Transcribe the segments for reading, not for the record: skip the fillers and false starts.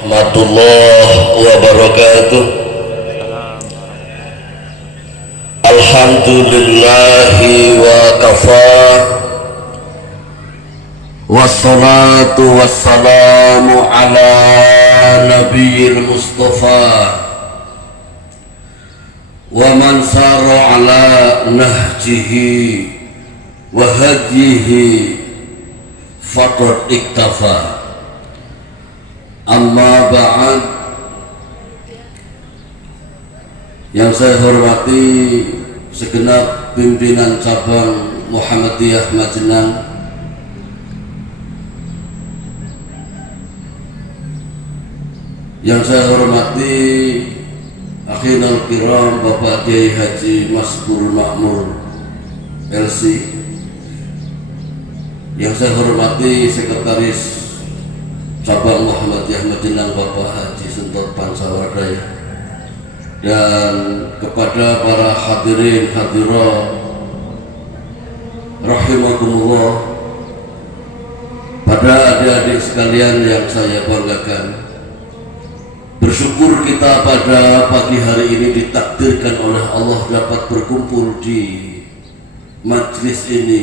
Warahmatullahi wabarakatuh. Alhamdulillahi wa kafa, wassalatu wassalamu ala nabiyil mustafa wa man sara ala nahjihi wa hadihi faqad iktafa. Amma ba'd. Yang saya hormati segenap pimpinan cabang Muhammadiyah Majenang, yang saya hormati akhinal kiram Bapak Kiai Haji Maskur Makmur LC, yang saya hormati Sekretaris Cabang Muhammadiyah Majenang Bapak Haji Sentot Pansawardaya, dan kepada para hadirin hadirat rahimakumullah, pada adik-adik sekalian yang saya banggakan, bersyukur kita pada pagi hari ini ditakdirkan oleh Allah dapat berkumpul di majlis ini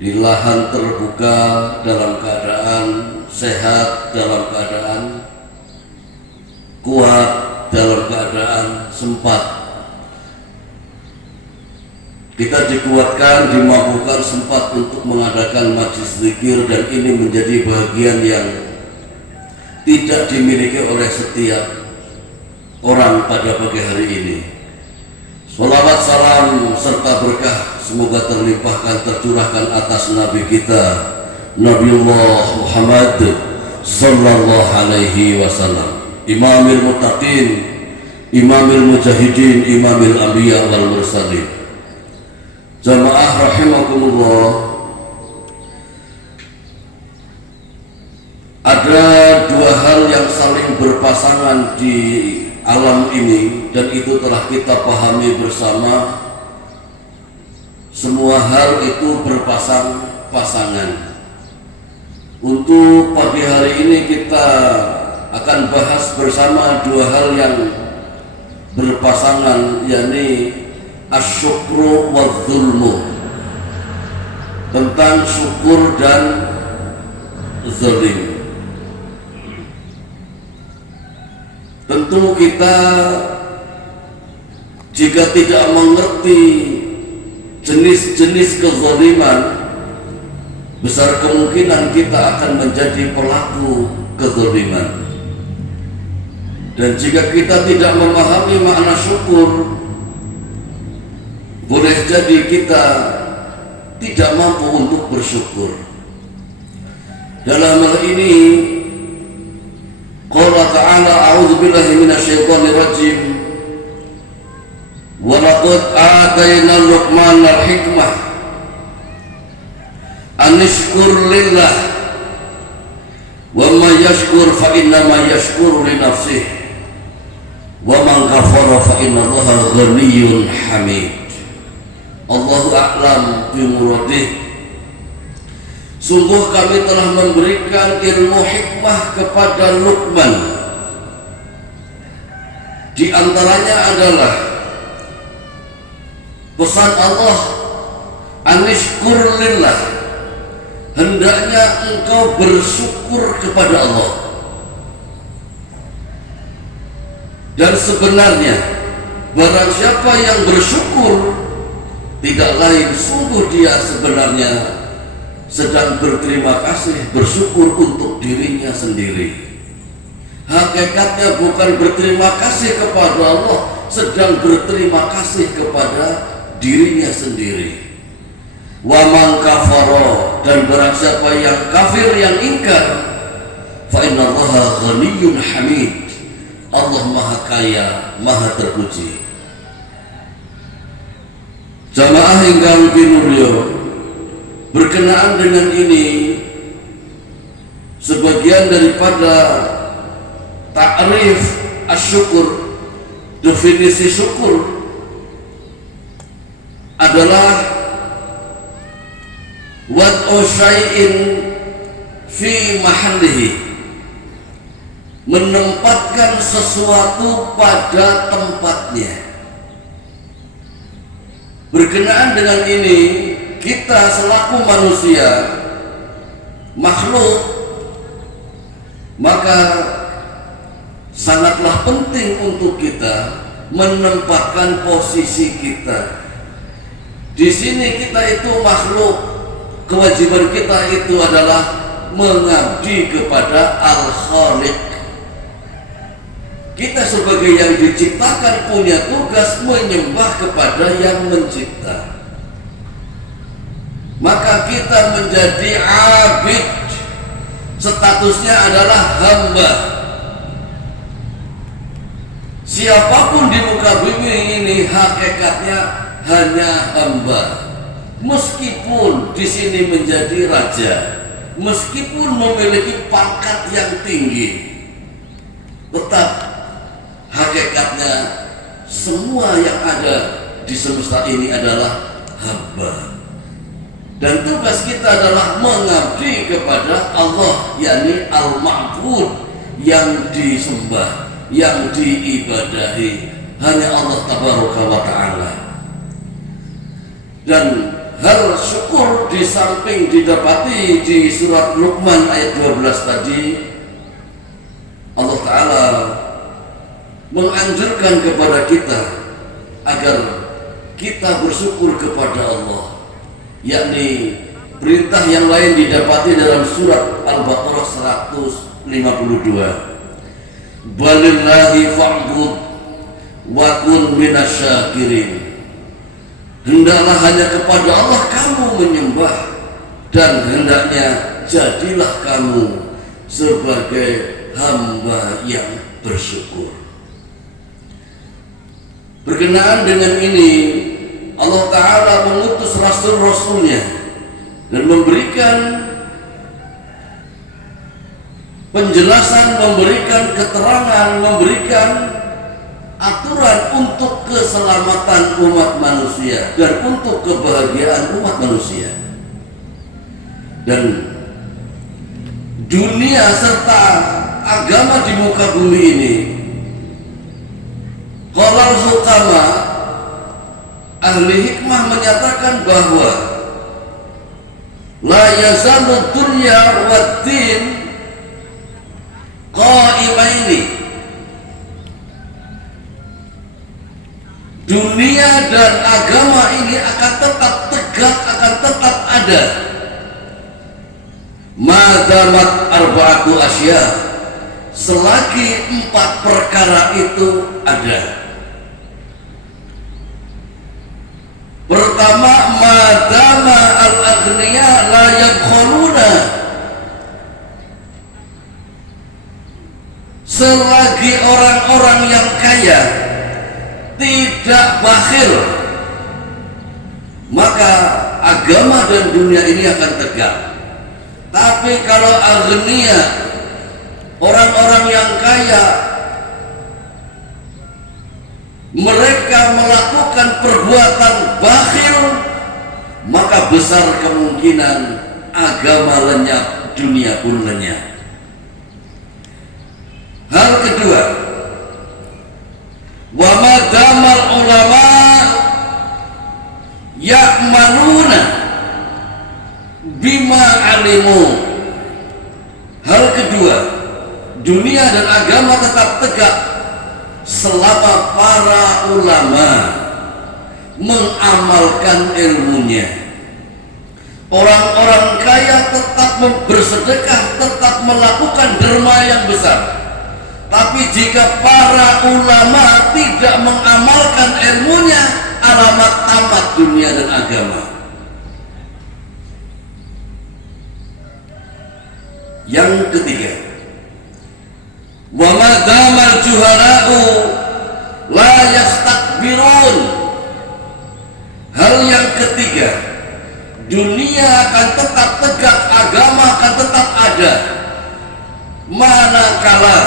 di lahan terbuka dalam keadaan sehat, dalam keadaan kuat, dalam keadaan sempat. Kita dikuatkan, dimampukan sempat untuk mengadakan majlis zikir, dan ini menjadi bagian yang tidak dimiliki oleh setiap orang pada pagi hari ini. Sholawat, salam, serta berkah semoga terlimpahkan, tercurahkan atas Nabi kita Nabiullah Muhammad sallallahu alaihi wasallam, imamil muttaqin, imamil mujahidin, imamil anbiya wal mursalin. Jamaah rahimakumullah, ada dua hal yang saling berpasangan di alam ini, dan itu telah kita pahami bersama. Semua hal itu berpasang-pasangan. Untuk pagi hari ini kita akan bahas bersama dua hal yang berpasangan, yakni asyukru wa zulmu, tentang syukur dan zalim. Tentu kita jika tidak mengerti jenis-jenis kezaliman, besar kemungkinan kita akan menjadi pelaku kezaliman. Dan jika kita tidak memahami makna syukur, boleh jadi kita tidak mampu untuk bersyukur. Dalam hal ini qala ta'ala, a'udzubillahi minasyaitonir rajim, wa laqad atayna Luqmanal hikmah anishkur lillah wa man yashkur fa innama yashkuru li nafsihi wa man kafara fa innallaha ghaniyyun hamid. Allahu a'lam bimuradih. Sungguh kami telah memberikan ilmu hikmah kepada Luqman. Di antaranya adalah pesan Allah, anishkur lillah, hendaknya engkau bersyukur kepada Allah. Dan sebenarnya barang siapa yang bersyukur, tidak lain sungguh dia sebenarnya sedang berterima kasih, bersyukur untuk dirinya sendiri. Hakikatnya bukan berterima kasih kepada Allah, sedang berterima kasih kepada dirinya sendiri. Wa man kafara, dan barang siapa yang kafir, yang ingkar, fa innallaha ghaniyyun hamid, Allah maha kaya, maha terpuji. Jamaah ingkang pinulya, berkenaan dengan ini, sebagian daripada ta'rif asyukur, definisi syukur adalah wad'u syai'in fi mahallihi, menempatkan sesuatu pada tempatnya. Berkenaan dengan ini, kita selaku manusia, makhluk, maka sangatlah penting untuk kita menempatkan posisi kita. Di sini kita itu makhluk, kewajiban kita itu adalah mengabdi kepada Al-Khaliq. Kita sebagai yang diciptakan punya tugas menyembah kepada yang mencipta. Maka kita menjadi abid, statusnya adalah hamba. Siapapun di muka bumi ini hakikatnya hanya hamba. Meskipun di sini menjadi raja, meskipun memiliki pangkat yang tinggi, tetap hakikatnya semua yang ada di semesta ini adalah hamba. Dan tugas kita adalah mengabdi kepada Allah, yakni Al-Ma'bud, yang disembah, yang diibadahi hanya Allah Tabaraka wa Ta'ala. Dan hal syukur di samping didapati di surat Luqman ayat 12 tadi, Allah Ta'ala menganjurkan kepada kita agar kita bersyukur kepada Allah, yakni perintah yang lain didapati dalam surat Al-Baqarah 152. Balillahi fa'bud wa kun minasyakirin. Hendaklah hanya kepada Allah kamu menyembah, dan hendaknya jadilah kamu sebagai hamba yang bersyukur. Berkenaan dengan ini, Allah Ta'ala mengutus Rasul-Rasulnya dan memberikan penjelasan, memberikan keterangan, memberikan aturan untuk keselamatan umat manusia dan untuk kebahagiaan umat manusia. Dan dunia serta agama di muka bumi ini, qalal hukama, ahli hikmah menyatakan bahwa la yazalu dunya wad din qaimaini. Dunia dan agama ini akan tetap tegak, akan tetap ada. Madamat arba'atu asya, selagi 4 perkara itu ada. Pertama, madama al-aghniya la yabkhuluna, selagi orang-orang yang kaya tidak bakhil, maka agama dan dunia ini akan tegak. Tapi kalau aghniya, orang-orang yang kaya, mereka melakukan perbuatan bakhil, maka besar kemungkinan agama lenyap, dunia pun lenyap. Hal kedua, wa madamal ulama ya'maluna bima alimu. Hal kedua, dunia dan agama tetap tegak selama para ulama mengamalkan ilmunya. Orang-orang kaya tetap bersedekah, tetap melakukan derma yang besar. Tapi jika para ulama tidak mengamalkan ilmunya, alamat tamat dunia dan agama. Yang ketiga, wa madamal juhala'u la yastakbirun. Hal yang ketiga, dunia akan tetap tegak, agama akan tetap ada, manakala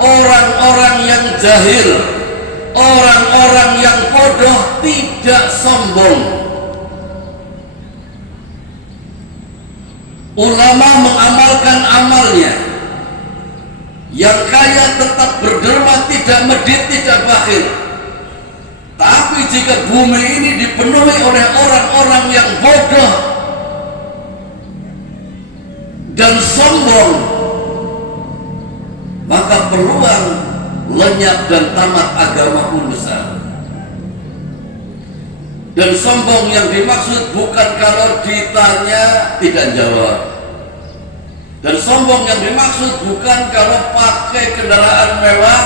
orang-orang yang jahil, orang-orang yang bodoh tidak sombong. Ulama mengamalkan amalnya, Yang kaya tetap berderma, tidak medit, tidak bakhil. Tapi jika bumi ini dipenuhi oleh orang-orang yang bodoh dan sombong, maka peluang lenyap dan tamat agama pun besar. Dan sombong yang dimaksud bukan kalau ditanya tidak jawab. Dan sombong yang dimaksud bukan kalau pakai kendaraan mewah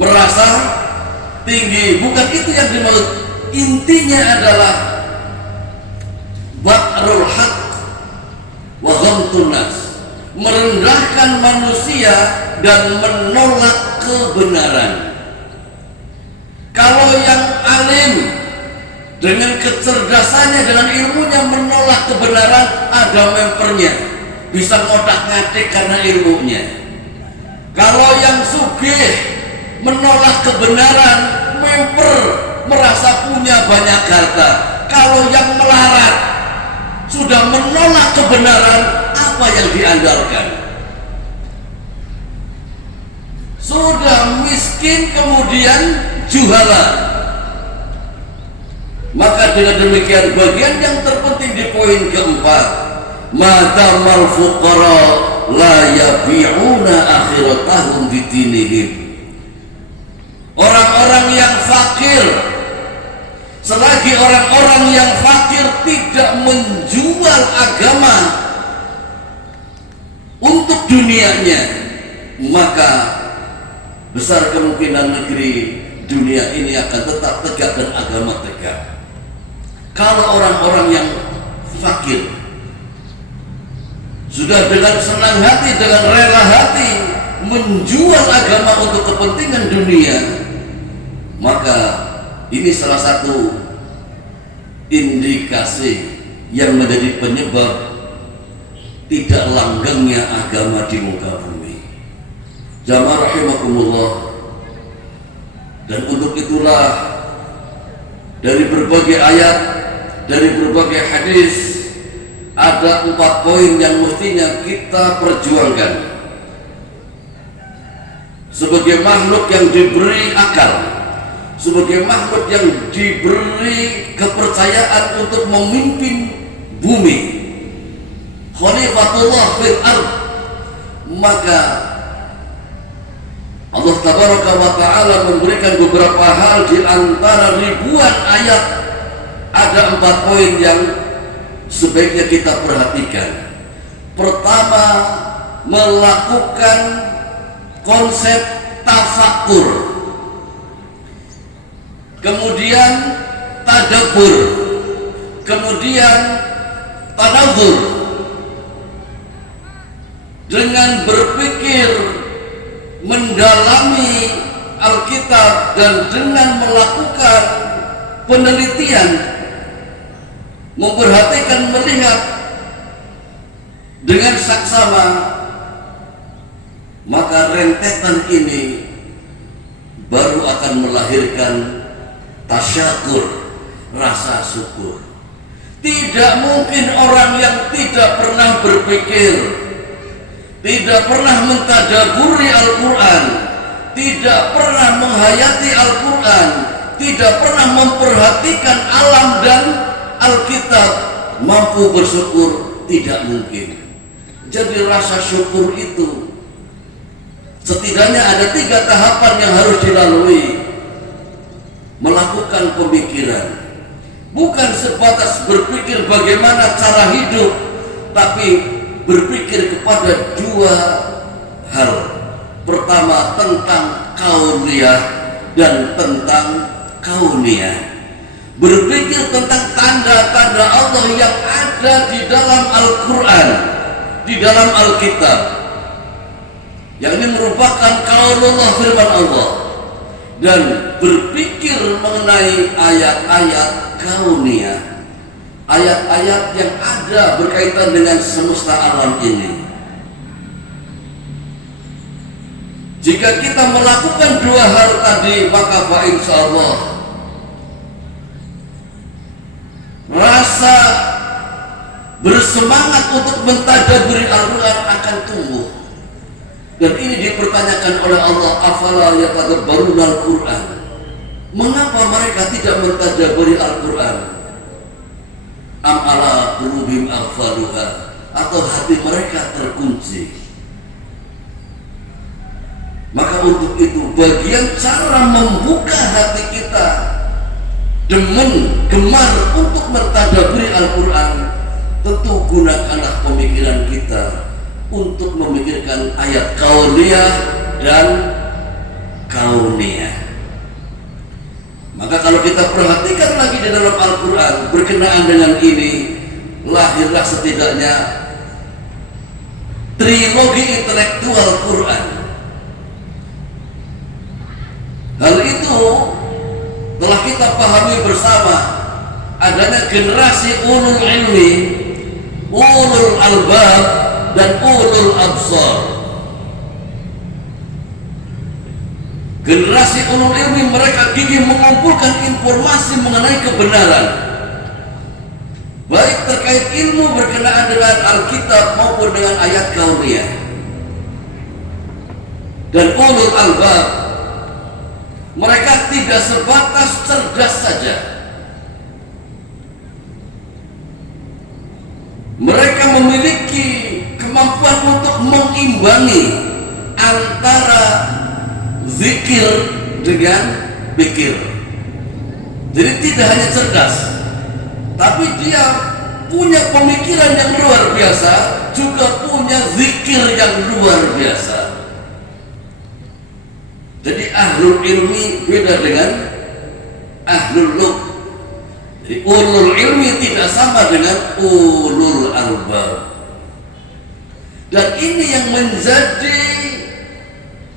merasa tinggi, bukan itu yang dimaksud. Intinya adalah batrul haq wa ghamtun nas, merendahkan manusia dan menolak kebenaran. Kalau yang alim dengan kecerdasannya, dengan ilmunya menolak kebenaran, ada mempernya, bisa ngotak-ngatik karena ilmunya. Kalau yang sugih menolak kebenaran, memper, merasa punya banyak harta. Kalau yang melarat sudah menolak kebenaran, apa yang diandalkan? Sudah miskin kemudian juhala. Maka dengan demikian bagian yang terpenting di poin keempat, madamal fuqara la yabi'una akhiratahum bidinihim. Orang-orang yang fakir, selagi orang-orang yang fakir tidak menjual agama untuk dunianya, maka besar kemungkinan negeri dunia ini akan tetap tegak dan agama tegak. Kalau orang-orang yang fakir sudah dengan senang hati, dengan rela hati menjual agama untuk kepentingan dunia, maka ini salah satu indikasi yang menjadi penyebab tidak langgengnya agama di muka bumi. Jamaah rahimakumullah. Dan untuk itulah dari berbagai ayat, dari berbagai hadis, ada 4 poin yang mestinya kita perjuangkan sebagai makhluk yang diberi akal, sebagai makhluk yang diberi kepercayaan untuk memimpin bumi, khalifatullah fil ardh. Maka Allah tabaraka wa ta'ala memberikan beberapa hal di antara ribuan ayat. Ada 4 poin yang sebaiknya kita perhatikan. Pertama, melakukan konsep tafakur. Kemudian tadabbur. Kemudian tadabur. Dengan berpikir, mendalami Alkitab, dan dengan melakukan penelitian, memperhatikan, melihat dengan saksama, maka rentetan ini baru akan melahirkan tasyakur, rasa syukur. Tidak mungkin orang yang tidak pernah berpikir, tidak pernah mentadaburi Al-Quran, tidak pernah menghayati Al-Quran, tidak pernah memperhatikan alam dan Alkitab, mampu bersyukur. Tidak mungkin. Jadi rasa syukur itu setidaknya ada 3 tahapan yang harus dilalui. Melakukan pemikiran, bukan sebatas berpikir bagaimana cara hidup, tapi berpikir kepada 2 hal. Pertama, tentang kauniyah dan tentang kauniyah. Berpikir tentang tanda-tanda Allah yang ada di dalam Al-Quran, di dalam Alkitab, yang ini merupakan kaulullah, firman Allah. Dan berpikir mengenai ayat-ayat kauniyah, ayat-ayat yang ada berkaitan dengan semesta alam ini. Jika kita melakukan 2 hal tadi, maka insyaallah rasa bersemangat untuk mentadaburi Al-Quran akan tumbuh. Dan ini dipertanyakan oleh Allah, afala yatadabbaruna al-Qur'an. Mengapa mereka tidak mentadabburi Al-Qur'an? Am ala qulubihim aqfaluha, atau hati mereka terkunci. Maka untuk itu bagian cara membuka hati kita demen, gemar untuk mentadabburi Al-Quran, tentu gunakanlah pemikiran kita untuk memikirkan ayat kauniyah dan kauniyah. Maka kalau kita perhatikan lagi di dalam Al-Quran berkenaan dengan ini, lahirlah setidaknya trilogi intelektual Quran. Hal itu telah kita pahami bersama, adanya generasi ulul ilmi, ulul albab, dan ulul absar. Generasi ulul ilmi, mereka gigih mengumpulkan informasi mengenai kebenaran, baik terkait ilmu berkenaan dengan Alkitab maupun dengan ayat kauniyah. Dan ulul albab, mereka tidak sebatas cerdas saja, mereka memiliki kemampuan untuk mengimbangi antara zikir dengan pikir. Jadi tidak hanya cerdas, tapi dia punya pemikiran yang luar biasa, juga punya zikir yang luar biasa. Jadi ahlul ilmi beda dengan ahlul lugh. Jadi ulul ilmi tidak sama dengan ulul albab. Dan ini yang menjadi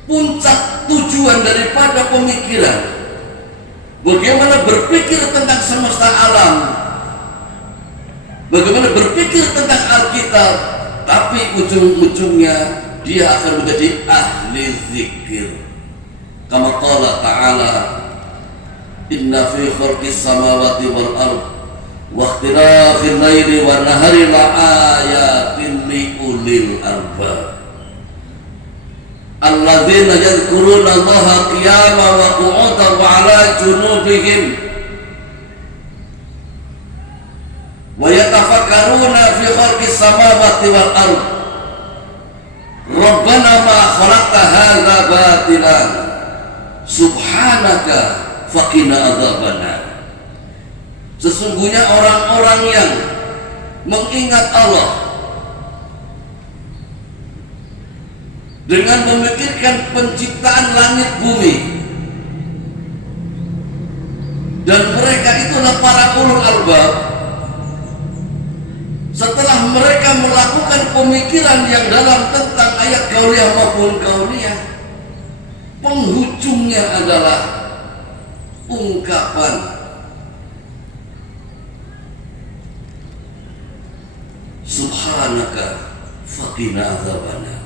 puncak tujuan daripada pemikiran. Bagaimana berpikir tentang semesta alam, bagaimana berpikir tentang Alkitab, tapi ujung-ujungnya dia akan menjadi ahli zikir. Kama qala ta'ala, inna fi khalqis samawati wal ard wa ikhtilafil laili wan nahari la ayatin li ulil albab alladzina yadhkuruna Allaha qiyaman wa qu'udan wa 'ala junubihim wa yatafakkaruna fi khalqis samawati wal ard rabbana ma khalaqta hadza batilan subhanaka faqina adzabannar. Sesungguhnya orang-orang yang mengingat Allah dengan memikirkan penciptaan langit bumi, dan mereka itulah para ulul albab, setelah mereka melakukan pemikiran yang dalam tentang ayat kauniyah maupun kauniyah, penghujungnya adalah ungkapan subhanaka faqina adzabannar.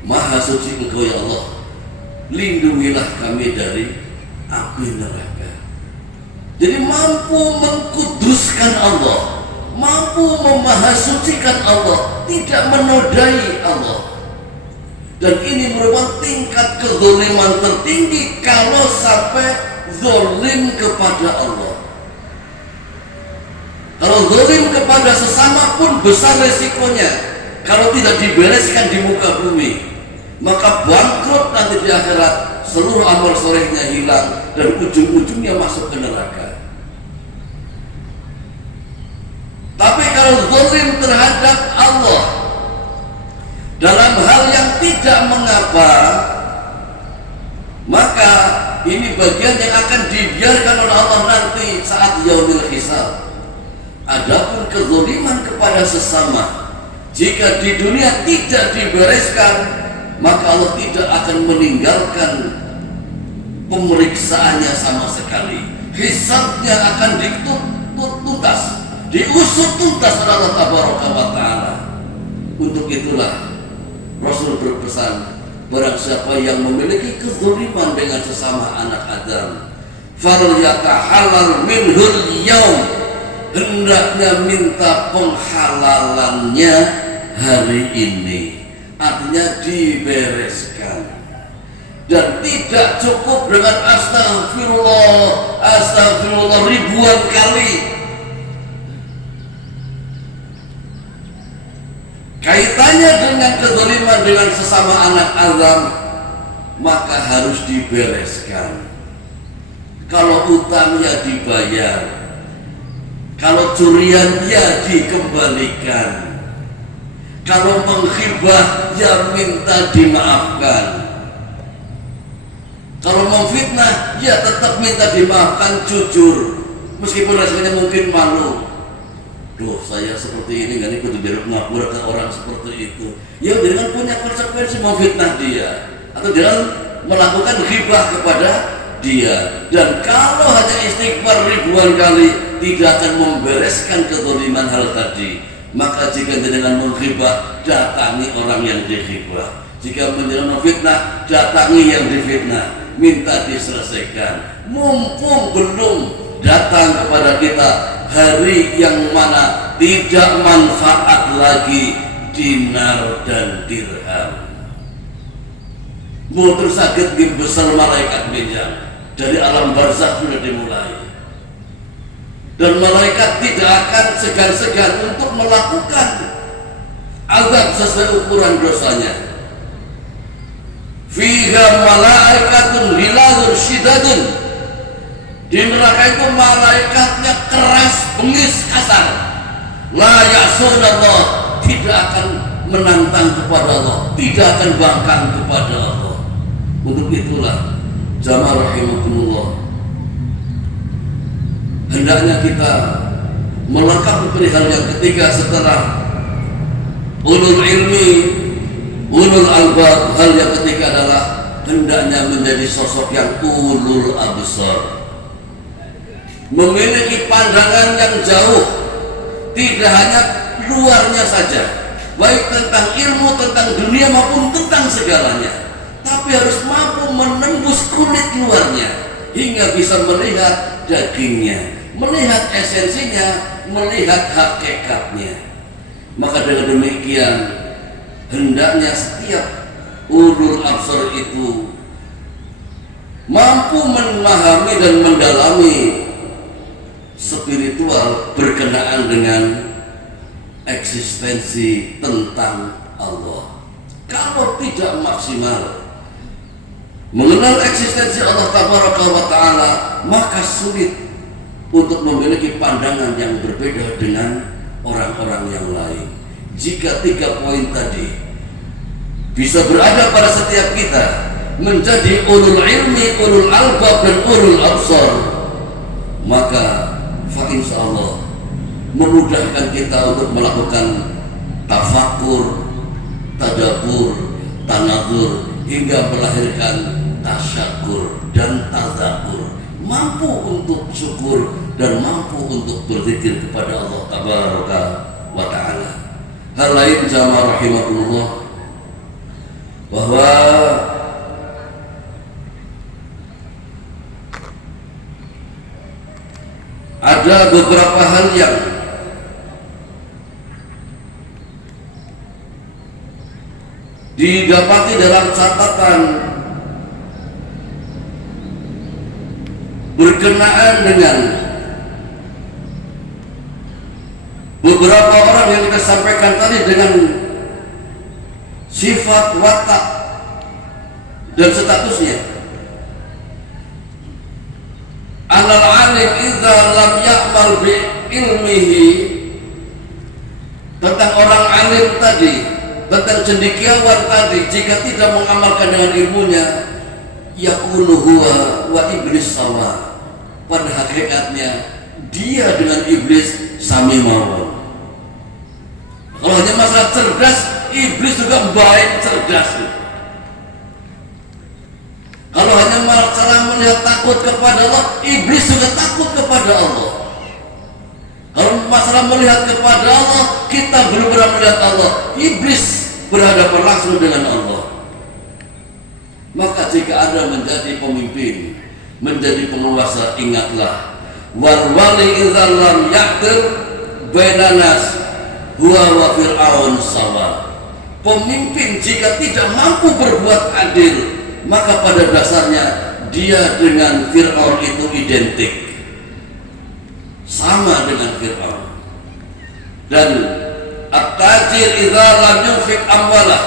Maha suci Engkau ya Allah, lindungilah kami dari api neraka. Jadi mampu mengkuduskan Allah, mampu memahasucikan Allah, tidak menodai Allah. Dan ini merupakan tingkat kezaliman tertinggi kalau sampai zalim kepada Allah. Kalau zalim kepada sesama pun besar resikonya kalau tidak dibereskan di muka bumi, maka bangkrut nanti di akhirat, seluruh amal solehnya hilang dan ujung-ujungnya masuk ke neraka. Tapi kalau zalim terhadap Allah dalam hal yang tidak mengapa, maka ini bagian yang akan dibiarkan oleh Allah nanti saat yaumil hisab. Adapun kezaliman kepada sesama, jika di dunia tidak dibereskan, maka Allah tidak akan meninggalkan pemeriksaannya sama sekali. Hisabnya akan dituntas, diusut tuntas oleh Allah Tabaraka wa Ta'ala. Untuk itulah Rasul berpesan, barang siapa yang memiliki kezaliman dengan sesama anak Adam, falyatahalal minhul yaum, hendaknya minta penghalalannya hari ini. artinya dibereskan. Dan tidak cukup dengan astagfirullah, astagfirullah ribuan kali. Kaitannya dengan kezaliman dengan sesama anak Adam, maka harus dibereskan. Kalau utangnya dibayar, kalau curian ya dikembalikan, kalau menghibah ya minta dimaafkan. Kalau memfitnah, ya tetap minta dimaafkan, jujur, meskipun rasanya mungkin malu. Duh, saya seperti ini kan ikut dijeruk ngapura ke orang seperti itu. Ya jangan punya konsekuensi memfitnah dia, atau jangan melakukan ghibah kepada dia. Dan kalau hanya istighfar ribuan kali tidak akan membereskan kezaliman hal tadi, maka jika dengan menghibah, datangi orang yang dighibah. Jika menjelang memfitnah, datangi yang difitnah, minta diselesaikan. Mumpung belum datang kepada kita hari yang mana tidak manfaat lagi dinar dan dirham. Muter sakit besar malaikat minjam dari alam barzakh sudah dimulai, dan malaikat tidak akan segan-segan untuk melakukan azab sesuai ukuran dosanya. Fiha malaikatun ghiladun syidadun. Di neraka itu malaikatnya keras, bengis, kasar. La ya'sunallah, tidak akan menantang kepada Allah, tidak akan bangkang kepada Allah. Untuk itulah jamaah rahimakumullah, hendaknya kita melengkapi perihal yang ketiga setelah ulul ilmi, ulul albab. Hal yang ketiga adalah hendaknya menjadi sosok yang ulul absar, memiliki pandangan yang jauh, tidak hanya luarnya saja, baik tentang ilmu, tentang dunia maupun tentang segalanya, tapi harus mampu menembus kulit luarnya hingga bisa melihat dagingnya, melihat esensinya, melihat hakikatnya. Maka dengan demikian hendaknya setiap ulul absar itu mampu memahami dan mendalami spiritual berkenaan dengan eksistensi tentang Allah. Kalau tidak maksimal mengenal eksistensi Allah Tabaraka wa Ta'ala, maka sulit untuk memiliki pandangan yang berbeda dengan orang-orang yang lain. Jika 3 poin tadi bisa berada pada setiap kita, menjadi ulul ilmi, ulul albab, dan ulul absar, maka insyaallah memudahkan kita untuk melakukan tafakur, tadabbur, tanadzur, hingga melahirkan tasyakur dan tazakur, mampu untuk syukur dan mampu untuk berzikir kepada Allah Tabaraka wa Ta'ala. Hal lain jamaah rahimakumullah, bahwa ada beberapa hal yang didapati dalam catatan berkenaan dengan beberapa orang yang kita sampaikan tadi dengan sifat, watak, dan statusnya. Anal alim idza lam ya'mal bi ilmihi, tentang orang alim tadi, tentang cendekiawan tadi, jika tidak mengamalkan dengan ilmunya, yakunu huwa wa iblis sawa. Pada hakikatnya dia dengan iblis sami mawon. Kalau hanya masalah cerdas, iblis juga baik cerdas. Kalau hanya masalah melihat takut kepada Allah, iblis juga takut kepada Allah. Kalau masalah melihat kepada Allah, kita belum pernah melihat Allah, iblis berhadapan langsung dengan Allah. Maka jika Anda menjadi pemimpin, menjadi penguasa, ingatlah, wal wali idza lam yaqdir bainan nas huwa wa fir'aun sawa. Pemimpin jika tidak mampu berbuat adil, maka pada dasarnya dia dengan Fir'aun itu identik, sama dengan Fir'aun. Dan at-tajir idza lam yunfiq amwalah,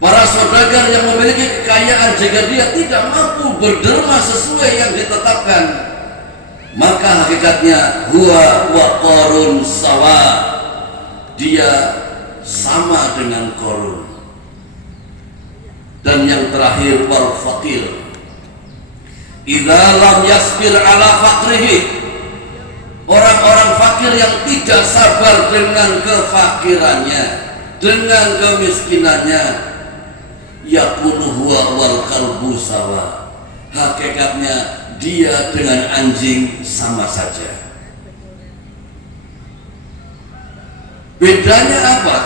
para saudagar yang memiliki kekayaan jika dia tidak mampu berderma sesuai yang ditetapkan, maka hakikatnya huwa wa Qarun sawa, dia sama dengan Qarun. Dan yang terakhir wal faqir idza lam yasbir ala faqrihi, orang-orang fakir yang tidak sabar dengan kefakirannya, dengan kemiskinannya, yakunu huwa wal kalbu sawa, hakikatnya dia dengan anjing sama saja. Bedanya apa?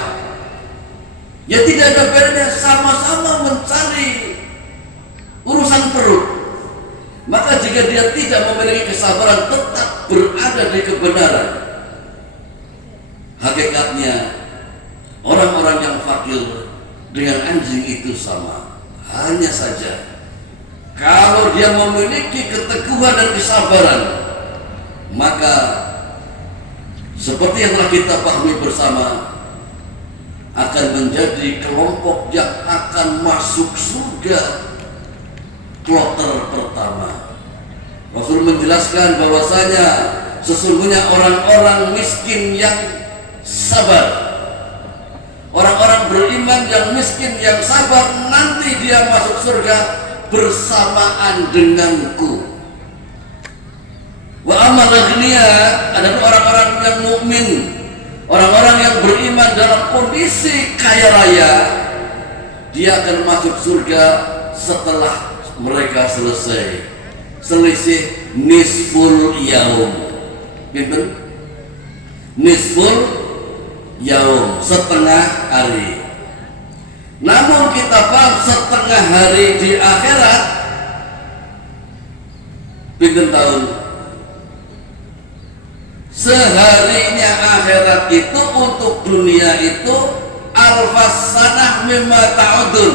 Ya tidak ada bedanya, sama-sama mencari urusan perut. Maka jika dia tidak memiliki kesabaran tetap berada di kebenaran, hakikatnya orang-orang yang fakir dengan anjing itu sama. Hanya saja kalau dia memiliki keteguhan dan kesabaran, maka seperti yang telah kita pahami bersama, akan menjadi kelompok yang akan masuk surga kloter pertama. Rasul menjelaskan bahwasanya sesungguhnya orang-orang miskin yang sabar, orang-orang beriman yang miskin yang sabar, nanti dia masuk surga bersamaan denganku. Wa amal aghnia, ada orang-orang yang mukmin, orang-orang yang beriman dalam kondisi kaya raya, dia akan masuk surga setelah mereka selesai selisih nisful yaum. Gitu? Nisful yaum, setengah hari. Namun kita paham setengah hari di akhirat pinten tahun? Seharinya akhirat itu untuk dunia itu alfas sanah mimma ta'udun.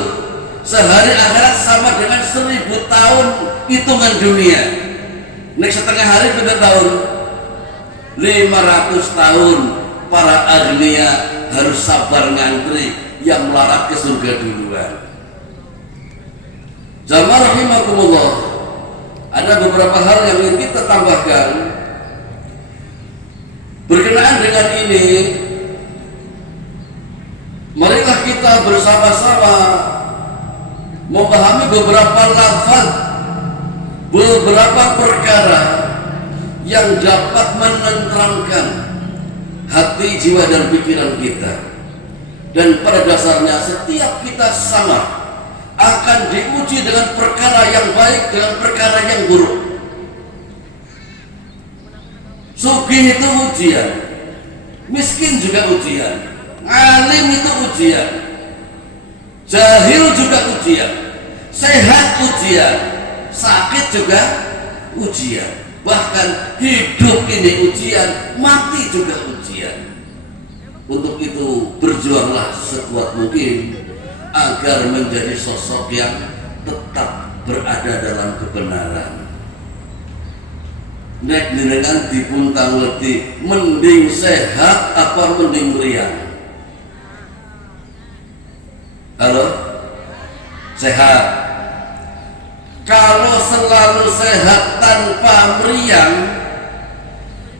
Sehari akhirat sama dengan 1000 tahun hitungan dunia. Next setengah hari pinten tahun? 500 tahun. Para agnia harus sabar ngantri, yang melarat ke surga duluan. Jamaah rahimakumullah, ada beberapa hal yang ingin kita tambahkan berkenaan dengan ini. Marilah kita bersama-sama memahami beberapa lafaz, beberapa perkara yang dapat menenteramkan hati, jiwa, dan pikiran kita. Dan pada dasarnya setiap kita sama akan diuji dengan perkara yang baik, dengan perkara yang buruk. Sugih itu ujian, miskin juga ujian, alim itu ujian, jahil juga ujian, sehat ujian, sakit juga ujian, bahkan hidup ini ujian, mati juga ujian. Untuk itu berjuanglah sekuat mungkin agar menjadi sosok yang tetap berada dalam kebenaran. Nek dengan dipuntang letih, mending sehat apa mending meriang? Halo? Sehat. Kalau selalu sehat tanpa meriang,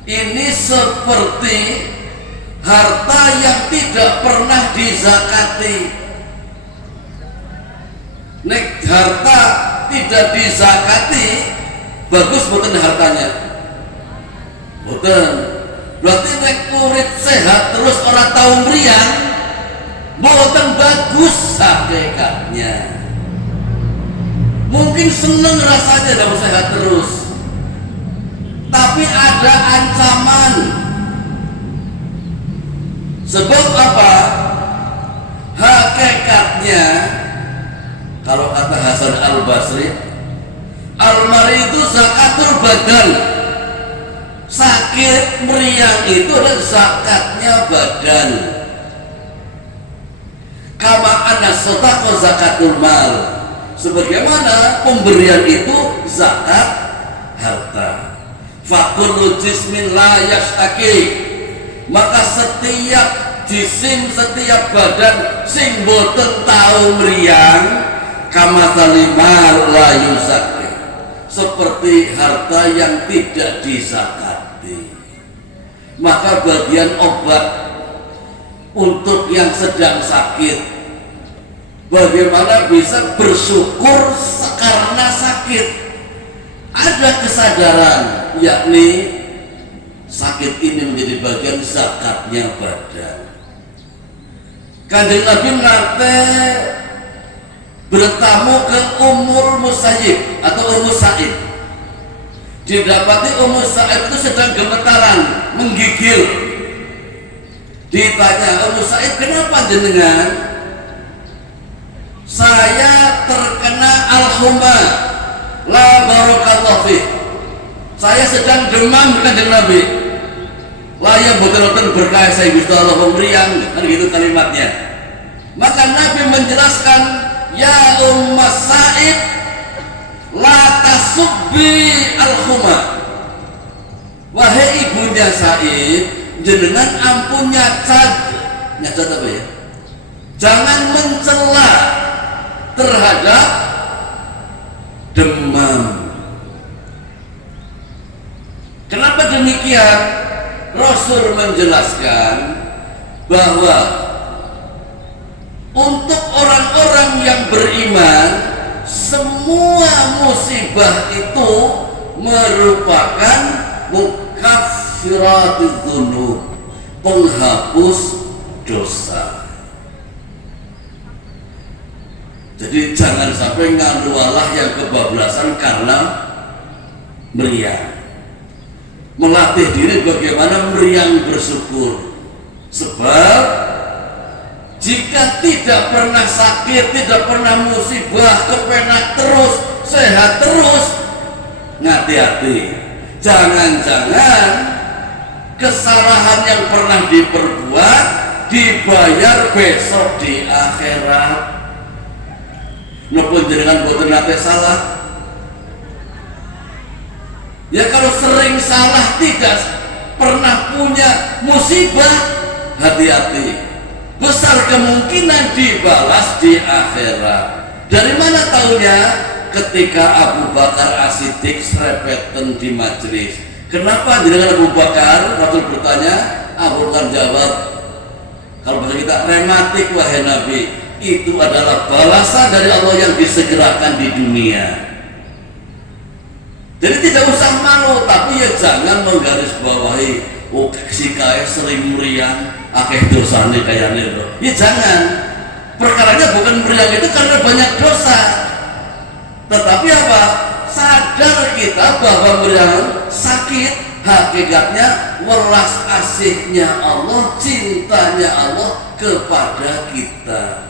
ini seperti harta yang tidak pernah dizakati. Nek harta tidak dizakati, bagus boten hartanya? Boten. Berarti nek murid sehat terus orang tahu meriang, boten bagus hakikatnya. Mungkin seneng rasanya dalam sehat terus, tapi ada ancaman. Sebab apa? Hakikatnya kalau kata Hasan Al-Basri, al-maridu zakatul badan, Sakit meriang itu adalah zakatnya badan. Kama anna shadaqah zakatul mal, sebagaimana pemberian itu zakat harta. Fakullu jismin la yashtaki, maka setiap jisim, setiap badan sing boten tau meriang, kama talimal la yuzakki, seperti harta yang tidak disakati. Maka bagian obat untuk yang sedang sakit, bagaimana bisa bersyukur karena sakit? Ada kesadaran, yakni sakit ini menjadi bagian zakatnya badan. Kanjeng Nabi nate bertamu ke Ummul Musayyib atau Ummu Sa'id. Didapati Ummu Sa'id itu sedang gemetaran, menggigil. Ditanya, Ummu Sa'id, kenapa jenengan? Saya terkena al-huma, la barakallahu fi. Saya sedang demam, Kanjeng Nabi. Layak betul-betul berkah saya bisa Allah meriang, kan gitu kalimatnya. Maka Nabi menjelaskan, ya Ummu Sa'id, la tasubbi al-huma. Wahai ibunya Sa'id, jenengan ampun nyacat apa ya? Jangan mencela terhadap demam. Kenapa demikian? Rasul menjelaskan bahwa untuk orang-orang yang beriman, semua musibah itu merupakan mukaffiratudz dzunub, penghapus dosa. Jadi jangan sampai ngalualah yang kebablasan karena meriang. Melatih diri bagaimana meriang bersyukur. Sebab jika tidak pernah sakit, tidak pernah musibah, kepenak terus, sehat terus, hati-hati. Jangan-jangan kesalahan yang pernah diperbuat dibayar besok di akhirat. Nopun jenengan boten nate salah. Ya kalau sering salah, tidak pernah punya musibah, hati-hati. Besar kemungkinan dibalas di akhirat. Dari mana tahunya? Ketika Abu Bakar As-Siddiq serepeten di majelis. Kenapa jenengan Abu Bakar? Rasul bertanya, Abu Bakar jawab, kalau bahasa kita rematik wahai Nabi, itu adalah balasan dari Allah yang disegerakan di dunia. Jadi tidak usah malu, tapi ya jangan menggarisbawahi, oh si kaya sering meriang, akeh dosane kayane loh. Ya jangan. Perkaranya bukan meriang itu karena banyak dosa. Tetapi apa? Sadar kita bahwa meriang sakit, hakikatnya welas asihnya Allah, cintanya Allah kepada kita.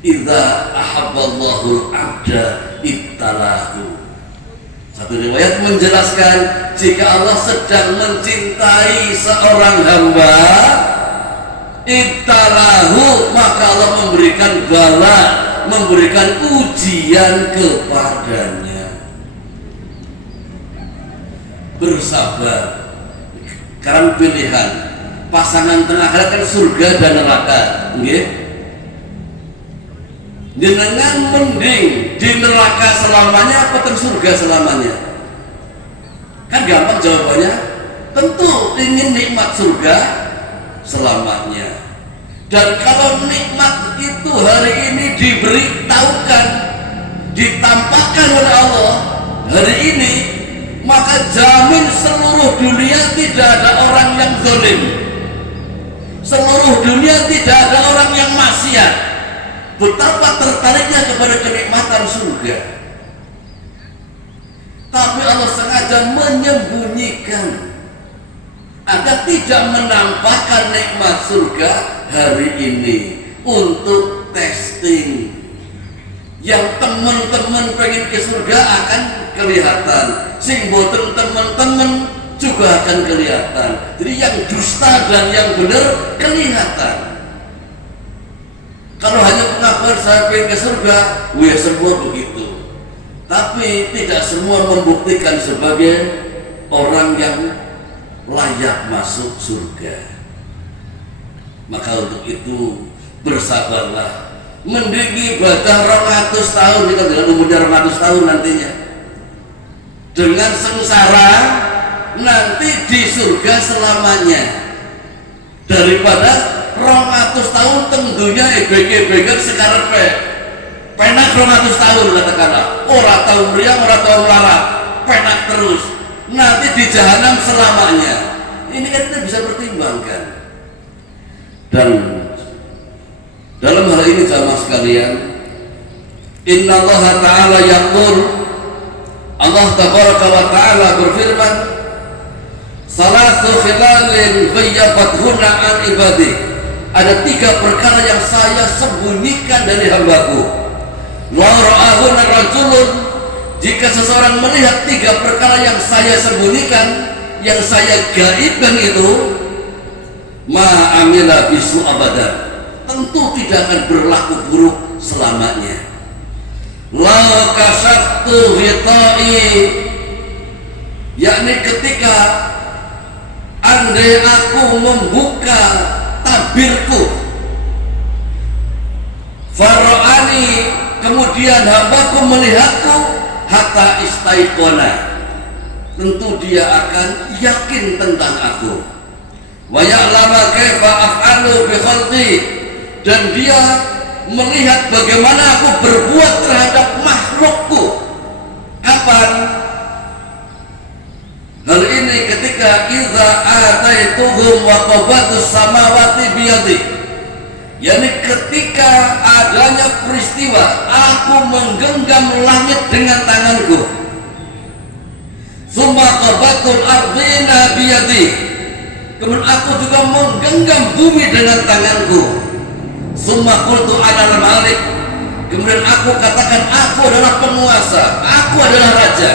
Idza ahabballahu al-'abda ibtalahu. Satu riwayat menjelaskan, jika Allah sedang mencintai seorang hamba, ibtalahu, maka Allah memberikan bala, memberikan ujian kepadanya. Bersabar. Sekarang pilihan pasangan tengah kan surga dan neraka, nggih. Jenengan mending di neraka selamanya atau di surga selamanya? Kan gampang jawabannya. Tentu ingin nikmat surga selamanya. Dan kalau nikmat itu hari ini diberitahukan, ditampakkan oleh Allah hari ini, maka jamin seluruh dunia tidak ada orang yang zalim. Seluruh dunia tidak ada orang yang maksiat. Betapa tertariknya kepada kenikmatan surga. Tapi Allah sengaja menyembunyikan agar tidak menampakkan nikmat surga hari ini untuk testing. Yang teman-teman pengen ke surga akan kelihatan. Sing boten teman-teman juga akan kelihatan. Jadi yang dusta dan yang benar kelihatan. Kalau hanya pengakuan saya pengen ke surga, ya semua begitu. Tapi tidak semua membuktikan sebagai orang yang layak masuk surga. Maka untuk itu bersabarlah. Mending ibadah 200 tahun, kita dengan umurnya 200 tahun nantinya, dengan sengsara nanti di surga selamanya, daripada 200 tahun tentunya ebek-ebekan sekarang penak 200 tahun katakanlah, orang tahu meriang, orang tahu melarang, penak terus, nanti di jahanam selamanya. Ini kan kita bisa pertimbangkan. Dan dalam hal ini jamaah sekalian, Inna Allah Ta'ala yaqul, Allah Tabaraka wa Ta'ala berfirman, salatu khilalin ghayyabathunna an ibadi, ada 3 perkara yang saya sembunyikan dari hambaku. Wa ra'ahunna rajulun, jika seseorang melihat 3 perkara yang saya sembunyikan, yang saya gaibkan itu, ma amila bisu abadan, tentu tidak akan berlaku buruk selamanya. La kasaftu hitai, yakni ketika andai aku membuka tabirku, fara'ani, kemudian hambaku melihatku, hatta istaiqona, tentu dia akan yakin tentang aku. Wa ya'lama kaifa af'alu bi khalqi, dan dia melihat bagaimana aku berbuat terhadap makhlukku. Kapan? Hal ini ketika idza ataituhum wa qabatus samawati biyadi, yakni ketika adanya peristiwa aku menggenggam langit dengan tanganku, summa qabatul ardina biyadi, kemudian aku juga menggenggam bumi dengan tanganku, summa qultu ana al-malik, kemudian aku katakan aku adalah penguasa, aku adalah raja.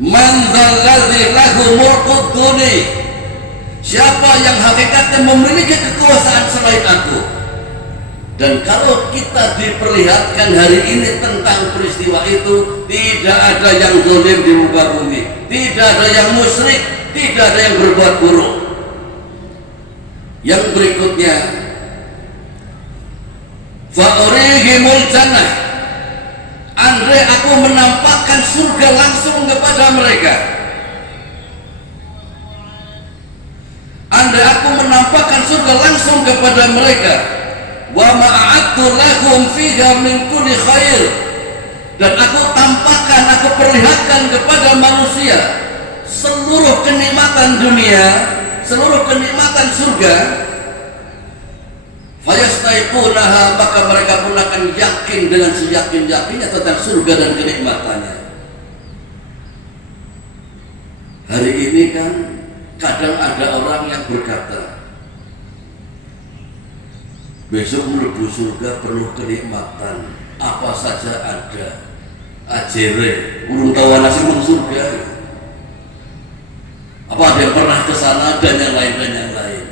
Man dzalladzi lahu mulkud duni, siapa yang hakikatnya memiliki kekuasaan selain aku. Dan kalau kita diperlihatkan hari ini tentang peristiwa itu, tidak ada yang zalim di muka bumi, tidak ada yang musyrik, tidak ada yang berbuat buruk. Yang berikutnya, fa'urihimul jannah, andai aku menampakkan surga langsung kepada mereka, andai aku menampakkan surga langsung kepada mereka, wa ma'attu lahum fiha min kulli khair, dan aku tampakkan, aku perlihatkan kepada manusia seluruh kenikmatan dunia, seluruh kenikmatan surga, fayastaiqunaha, maka mereka pun akan yakin dengan seyakin-yakinnya tentang surga dan kenikmatannya. Hari ini kan kadang ada orang yang berkata, besok menuju surga penuh kenikmatan, apa saja ada, ajere, urung tahu nasi menuju surga. Apa ada yang pernah ke sana, dan yang lain dan yang lain.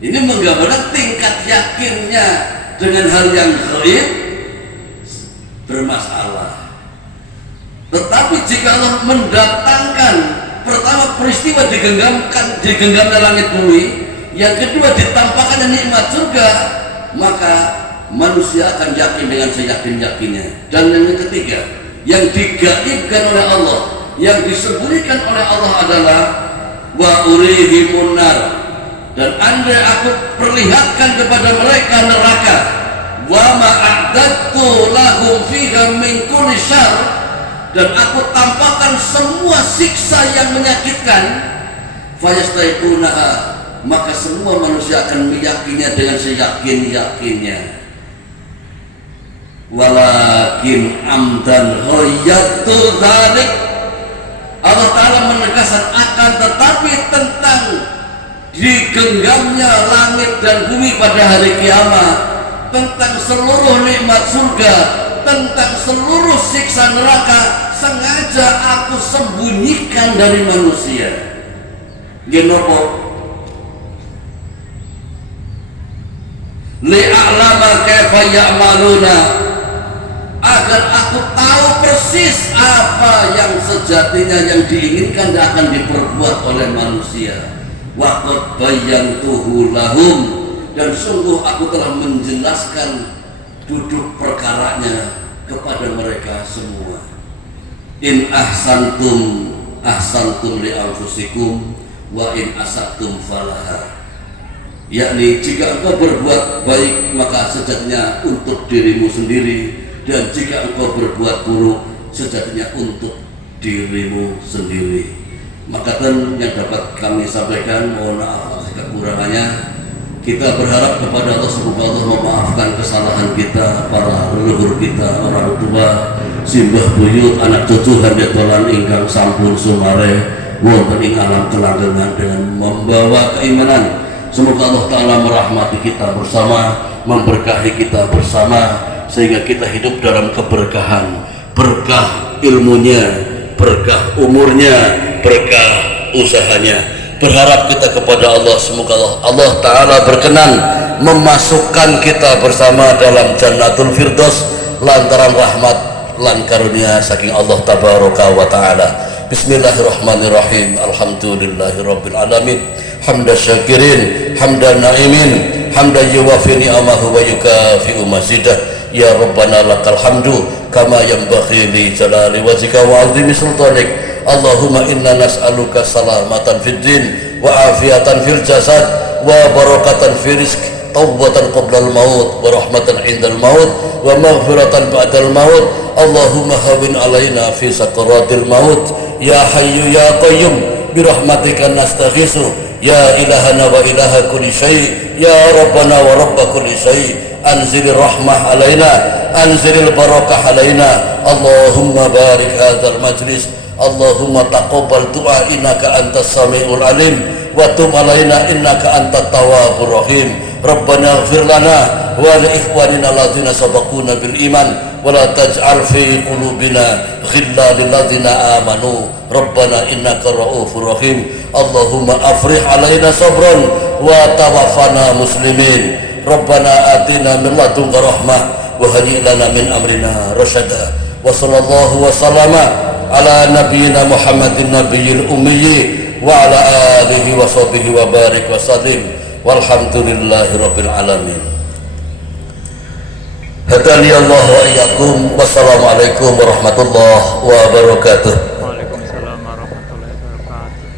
Ini menggambarkan tingkat yakinnya dengan hal yang gaib bermasalah. Tetapi jika Allah mendatangkan, pertama peristiwa digenggamnya langit bumi, yang kedua ditampakkan nikmat surga, maka manusia akan yakin dengan seyakin-yakinnya. Dan yang ketiga, yang digaibkan oleh Allah, yang disembunyikan oleh Allah adalah wa urihimun nar, dan andai aku perlihatkan kepada mereka neraka, wa ma'adadtu lahum fiha min kulli syarr, dan aku tampakkan semua siksa yang menyakitkan, fayastaiqunaha, maka semua manusia akan meyakininya dengan seyakin-yakinnya. Walakin amdan hoyatu dzalik, Allah Ta'ala menegaskan akan tetapi tentang digenggamnya langit dan bumi pada hari kiamat, tentang seluruh nikmat surga, tentang seluruh siksa neraka, sengaja aku sembunyikan dari manusia. Genopo li'a'lama kaifa ya'maluna, agar aku tahu persis apa yang sejatinya yang diinginkan dan akan diperbuat oleh manusia. Waqad bayyantuhu lahum, dan sungguh aku telah menjelaskan duduk perkaranya kepada mereka semua. In ahsantum ahsantum li anfusikum wa in asatum falaha, yakni jika engkau berbuat baik maka sejatinya untuk dirimu sendiri, dan jika engkau berbuat buruk sejatinya untuk dirimu sendiri. Maka yang dapat kami sampaikan, mohon maaf atas kekurangannya. Kita berharap kepada Allah semoga Allah memaafkan kesalahan kita, para leluhur kita, orang tua, simbah buyut, anak cucu handetolan ingkang sampun sumare wonten ing alam kelanggengan dengan membawa keimanan. Semoga Allah Ta'ala merahmati kita bersama, memberkahi kita bersama, sehingga kita hidup dalam keberkahan, berkah ilmunya, berkah umurnya, berkah usahanya. Berharap kita kepada Allah, semoga Allah Ta'ala berkenan memasukkan kita bersama dalam Jannatul Firdaus lantaran rahmat lan karunia saking Allah Tabaraka wa Ta'ala. Bismillahirrahmanirrahim. Alhamdulillahirabbil alamin. Hamdan syakirin, hamdan naimin, hamdan yuwafi ni'amahu wa yukafi'u mazidah. Ya Rabbana lakal hamdu kama yanbaghi li jalali wajhika wa 'azimi sultanik. Allahumma inna nas'aluka salamatan fid din wa afiatan fil jasad wa barakatan fi rizq, tawbatan qabla al-maut wa rahmatan 'inda al-maut wa maghfiratan ba'da al-maut. Allahumma hawin alaina fi sakaratil maut. Ya hayyu ya qayyum bi rahmatika nastaghiitsu. Ya ilahana wa ilaha kulli syai', ya rabbana wa rabb kulli syai'. Anzilir rahmah alaina, anzilil barakah alaina. Allahumma barik hadzal majlis. Allahumma taqabbal du'a innaka antas samiul alim wa tub alaina innaka antat tawwabur rahim. Rabbana ighfir lana wa li ikhwanina alladzina sabaquna bil iman wa la taj'al fi qulubina ghillan lil ladzina amanu Rabbana innaka ra'ufur rahim. Allahumma afrih alaina sabran wa tawaffana muslimin. Rabbana atina min ladunka rahmah wa hayyi lana min amrina rasyada. Wa sallallahu wa sallama ala nabiyyina Muhammadin nabiyil ummi wa ala alihi wa sahbihi wa barik wa sallim. Walhamdulillahi rabbil alamin. Hadani Allah wa iyyakum. Wassalamualaikum warahmatullahi wabarakatuh.